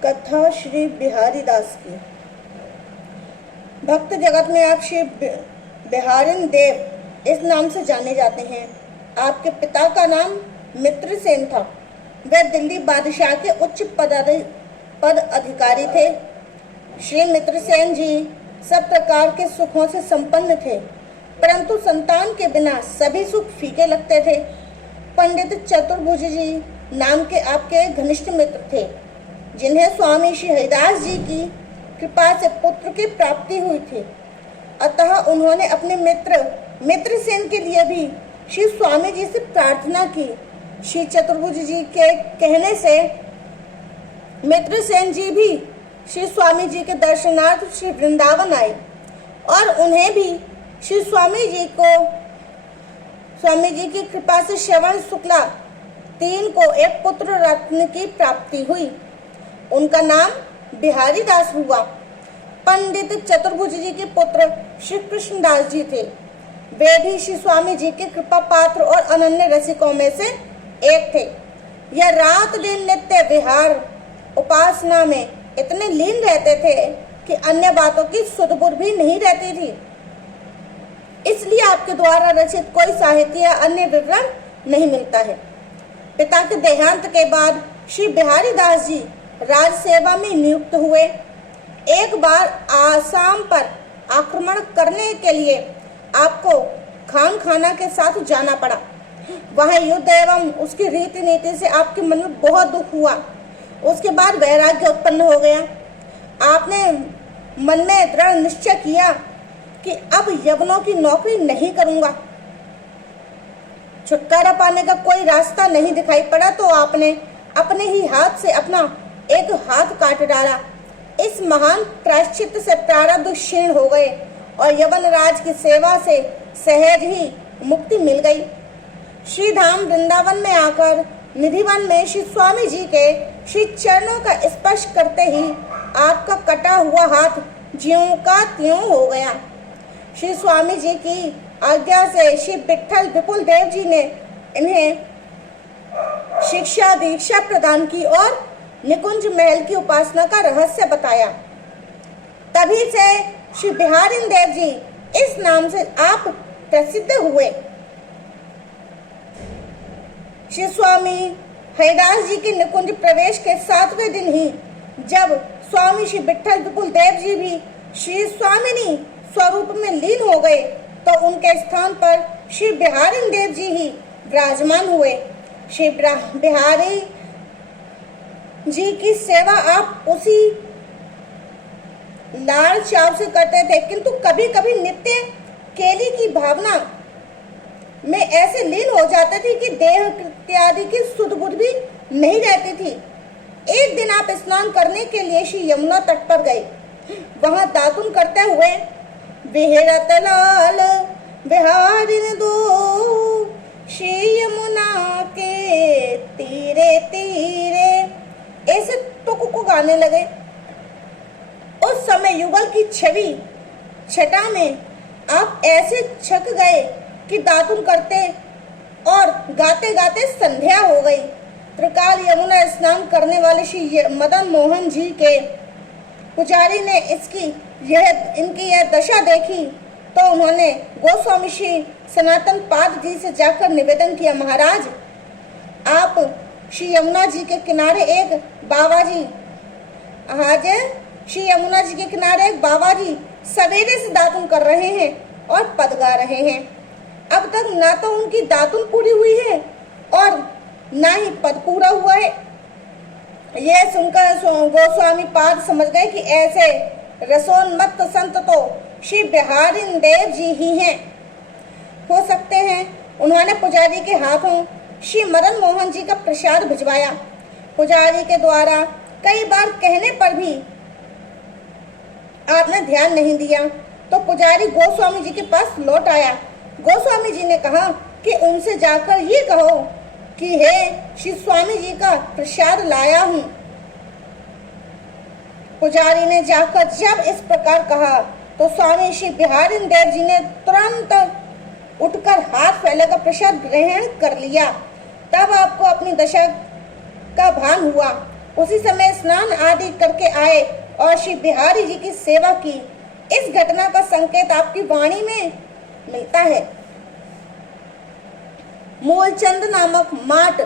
कथा श्री बिहारी दास की। भक्त जगत में आप श्री बिहारिन देव इस नाम से जाने जाते हैं। आपके पिता का नाम मित्रसेन था। वे दिल्ली बादशाह के उच्च पद अधिकारी थे। श्री मित्रसेन जी सब प्रकार के सुखों से संपन्न थे, परंतु संतान के बिना सभी सुख फीके लगते थे। पंडित चतुर्भुज जी नाम के आपके घनिष्ठ मित्र थे, जिन्हें स्वामी श्री हरिदास जी की कृपा से पुत्र की प्राप्ति हुई थी। अतः उन्होंने अपने मित्रसेन के लिए भी श्री स्वामी जी से प्रार्थना की। श्री चतुर्भुज जी के कहने से मित्रसेन जी भी श्री स्वामी जी के दर्शनार्थ श्री वृंदावन आए और उन्हें भी श्री स्वामी जी की कृपा से श्रवण शुक्ला 3 को एक पुत्र रत्न की प्राप्ति हुई। उनका नाम बिहारी दास हुआ। पंडित चतुर्भुज जी के पुत्र श्री कृष्णदास जी थे। वे भी श्री स्वामी जी के कृपा पात्र और अनन्य रसिकों में से एक थे। यह रात दिन नित्य विहार उपासना में इतने लीन रहते थे कि अन्य बातों की सुध-बुध भी नहीं रहती थी। इसलिए आपके द्वारा रचित कोई साहित्य या अन्य विवरण नहीं मिलता है। पिता के देहांत के बाद श्री बिहारी दास जी राज सेवा में नियुक्त हुए। एक बार आसाम पर आक्रमण करने के लिए आपको खान खाना के साथ जाना पड़ा। वहां युद्ध एवं उसकी रीति नीति से आपके मन में बहुत दुख हुआ। उसके बाद वैराग्य उत्पन्न हो गया। आपने मन में दृढ़ निश्चय किया कि अब यवनों की नौकरी नहीं करूंगा। छुटकारा पाने का कोई रास्ता नहीं दिखाई पड़ा तो आपने अपने ही हाथ से अपना एक हाथ काट डाला। इस महान प्रायश्चित से प्रारब्ध क्षीण हो गए और यवन राज की सेवा से सहज ही मुक्ति मिल गई। श्री धाम वृंदावन में आकर निधिवन में श्री स्वामी जी के श्री चरणों का स्पर्श करते ही आपका कटा हुआ हाथ ज्यों का त्यों हो गया। श्री स्वामी जी की आज्ञा से श्री विठल विपुल देव जी ने इन्हें शिक्षा दीक्षा प्रदान की और निकुंज महल की उपासना का रहस्य बताया। तभी से श्री बिहारिन देव जी इस नाम से आप प्रसिद्ध हुए। श्री स्वामी हरिदास जी के निकुंज प्रवेश के 7वें दिन ही जब स्वामी श्री विठल विपुल देव जी भी श्री स्वामिनी स्वरूप में लीन हो गए तो उनके स्थान पर श्री बिहारिन देव जी ही विराजमान हुए। श्री बिहारी जी की सेवा आप उसी लाड़ चाव से करते थे, किंतु कभी कभी नित्य केली की भावना में ऐसे लीन हो जाते थे कि देह इत्यादि की सुध-बुध भी नहीं रहती थी। एक दिन आप स्नान करने के लिए श्री यमुना तट पर गए। वहां दातुन करते हुए विहरत लाल बिहारिन दो श्री यमुना के तीरे तीरे ऐसे तुक को गाने लगे। उस समय युगल की छवि छटा में आप ऐसे छक गए कि दातुन करते और गाते गाते संध्या हो गई। त्रिकाल यमुना स्नान करने वाले श्री मदन मोहन जी के पुजारी ने इनकी यह दशा देखी तो उन्होंने गोस्वामी श्री सनातन पाद जी से जाकर निवेदन किया, महाराज आप श्री यमुना जी के किनारे एक बाबा जी सवेरे से दातुन कर रहे हैं और पद गा रहे हैं। अब तक ना तो उनकी दातुन पूरी हुई है और ना ही पद पूरा हुआ है। यह सुनकर गोस्वामी पाद समझ गए कि ऐसे रसोन्मत्त संत तो श्री बिहारिन देव जी ही हैं। हो सकते हैं उन्होंने पुजारी के हाथों श्री मदन मोहन जी का प्रसाद भिजवाया। पुजारी के द्वारा कई बार कहने पर भी आपने ध्यान नहीं दिया तो पुजारी गोस्वामी जी के पास लौट आया। गोस्वामी जी ने कहा कि उनसे जाकर ये कहो कि हे श्री स्वामी जी का प्रसाद लाया हूँ। पुजारी ने जाकर जब इस प्रकार कहा तो स्वामी श्री बिहारिन देव जी ने तुरंत उठकर हाथ फैलाकर प्रसाद ग्रहण कर लिया। तब आपको अपनी दशा का भान हुआ। उसी समय स्नान आदि करके आए और श्री बिहारी जी की सेवा की। इस घटना का संकेत आपकी वाणी में मिलता है। मूलचंद नामक माट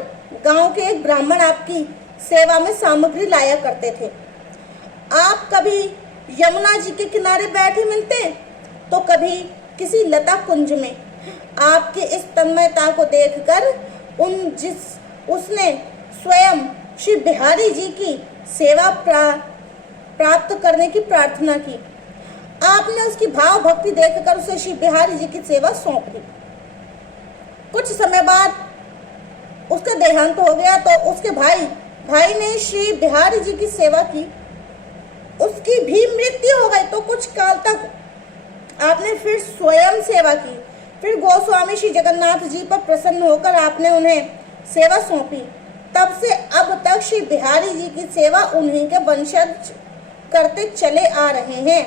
गांव के एक ब्राह्मण आपकी सेवा में सामग्री लाया करते थे। आप कभी यमुना जी के किनारे बैठे मिलते तो कभी किसी लता कुंज में। आपकी इस तन्मयता को देखकर उसने स्वयं श्री बिहारी जी की सेवा प्राप्त करने की प्रार्थना की। आपने उसकी भाव भक्ति देखकर उसे श्री बिहारी जी की सेवा सौंप दी। कुछ समय बाद उसका देहांत हो गया तो उसके भाई ने श्री बिहारी जी की सेवा की। उसकी भी मृत्यु हो गई तो कुछ काल तक आपने फिर स्वयं सेवा की। फिर गोस्वामी श्री जगन्नाथ जी पर प्रसन्न होकर आपने उन्हें सेवा सौंपी। तब से अब तक श्री बिहारी जी की सेवा उन्हीं के वंशज करते चले आ रहे हैं।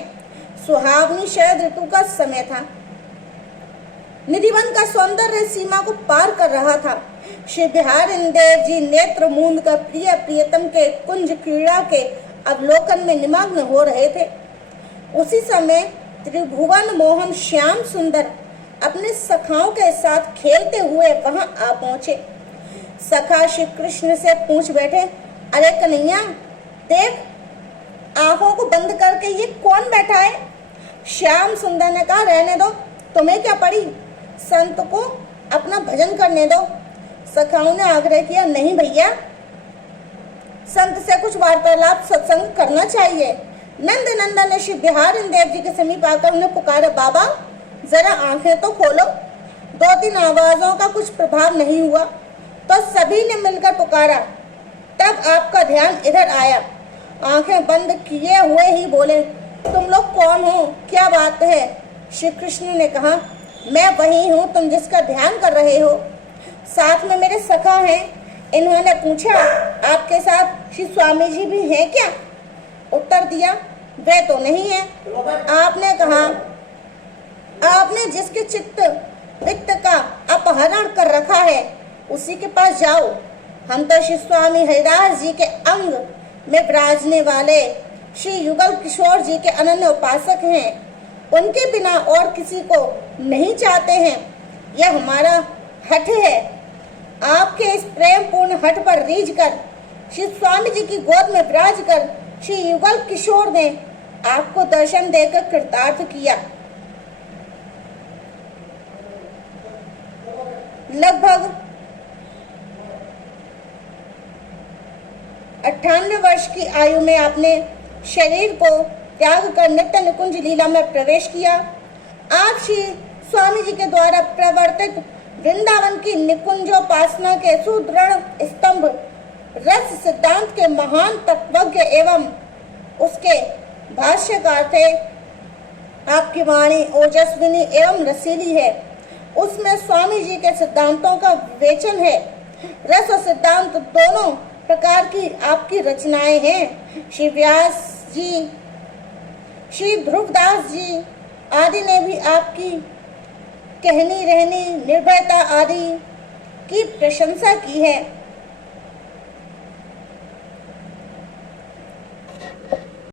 सुहावनी शरद ऋतु का समय था। निधिवन का सौंदर्य सीमा को पार कर रहा था। श्री बिहारी देव जी नेत्र मूंद कर प्रिय प्रियतम के कुंज क्रीड़ा के अवलोकन में निमग्न हो रहे थे। उसी समय त्रिभुवन मोहन श्याम सुंदर अपने सखाओं के साथ खेलते हुए वहां आ पहुंचे। सखा श्री कृष्ण से पूछ बैठे, अरे कन्हैया देख, आंखों को बंद करके ये कौन बैठा है? श्याम सुंदर ने कहा, रहने दो, तुम्हें क्या पड़ी, संत को अपना भजन करने दो। सखाओं ने आग्रह किया, नहीं भैया, संत से कुछ वार्तालाप सत्संग करना चाहिए। नंद नंदन ने श्री बिहारी देव जी के समीप आकर उन्हें पुकारा, बाबा जरा आंखें तो खोलो। 2-3 आवाजों का कुछ प्रभाव नहीं हुआ तो सभी ने मिलकर पुकारा। तब आपका ध्यान इधर आया। आंखें बंद किए हुए ही बोले, तुम लोग कौन हो, क्या बात है? श्री कृष्ण ने कहा, मैं वही हूँ तुम जिसका ध्यान कर रहे हो। साथ में मेरे सखा हैं। इन्होंने पूछा, आपके साथ श्री स्वामी जी भी हैं क्या? उत्तर दिया, वे तो नहीं है। आपने कहा, आपने जिसके चित्त वित्त का अपहरण कर रखा है उसी के पास जाओ। हम तो श्री स्वामी हरिदास जी के अंग में विराजने वाले श्री युगल किशोर जी के अनन्य उपासक हैं। उनके बिना और किसी को नहीं चाहते हैं। यह हमारा हठ है। आपके इस प्रेम पूर्ण हठ पर रीझ कर श्री स्वामी जी की गोद में विराज कर श्री युगल किशोर ने आपको दर्शन देकर कृतार्थ किया। लगभग 98 वर्ष की आयु में आपने शरीर को त्याग कर नित्य निकुंज लीला में प्रवेश किया। आप श्री स्वामी जी के द्वारा प्रवर्तित वृंदावन की निकुंजोपासना के सुदृढ़ स्तंभ रस सिद्धांत के महान तत्वज्ञ एवं उसके भाष्यकार थे। आपकी वाणी ओजस्विनी एवं रसीली है। उसमें स्वामी जी के सिद्धांतों का विवेचन है। रस और सिद्धांत दोनों प्रकार की आपकी रचनाएं हैं। श्री व्यास जी, श्री ध्रुवदास जी आदि ने भी आपकी कहनी रहनी निर्भयता आदि की प्रशंसा की है।